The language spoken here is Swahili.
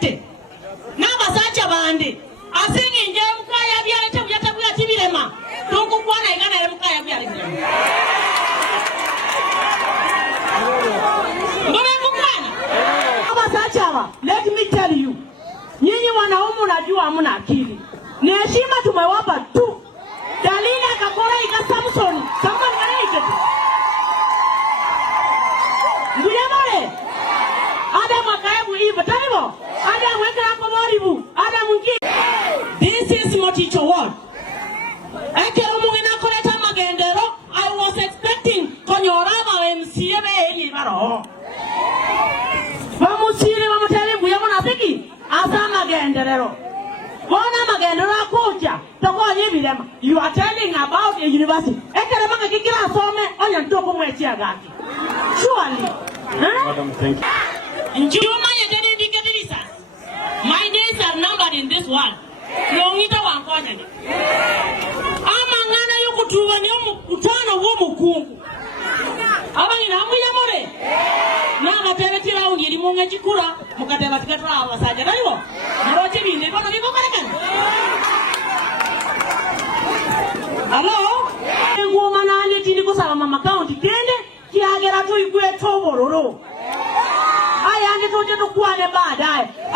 Tete n'abasacha bande asingi nje mukaya byale tebuyatabula tibirema tokukwana igana mukaya byale mbona mukwana abasacha. Let me tell you, nyinyi wanaume unajua hamna akili. Ni heshima tumewapa tu. Dalili akakora ika Samson kama ninaje tu ndiye mole ada makaebu hivyo tanibo ada wekera kwa moribu ada mungi. This is Moticho word ekero mungina koleta magendero. I was expecting konyorama MCA eli baro bamusire bamutelebu yabona piki asa magenderero bona magendero akuja tokonye bilema. You are telling about a university ekere manga kikira some onya ntoko mwechia gaki surely. Madam, thank you. My days are numbered in this one. Longita wankonya ni amangana yokutuwa ni utano wo mukungu abani namuya more na matebeti raundi iri munga chikura mukateba tikatra abasaje daliwo muroche binde bano biko karekana. Hello ngoma nane tindi kusaba mama county kende kiagera tu ikwe tobororo aya ndi toje to kwane baadaye.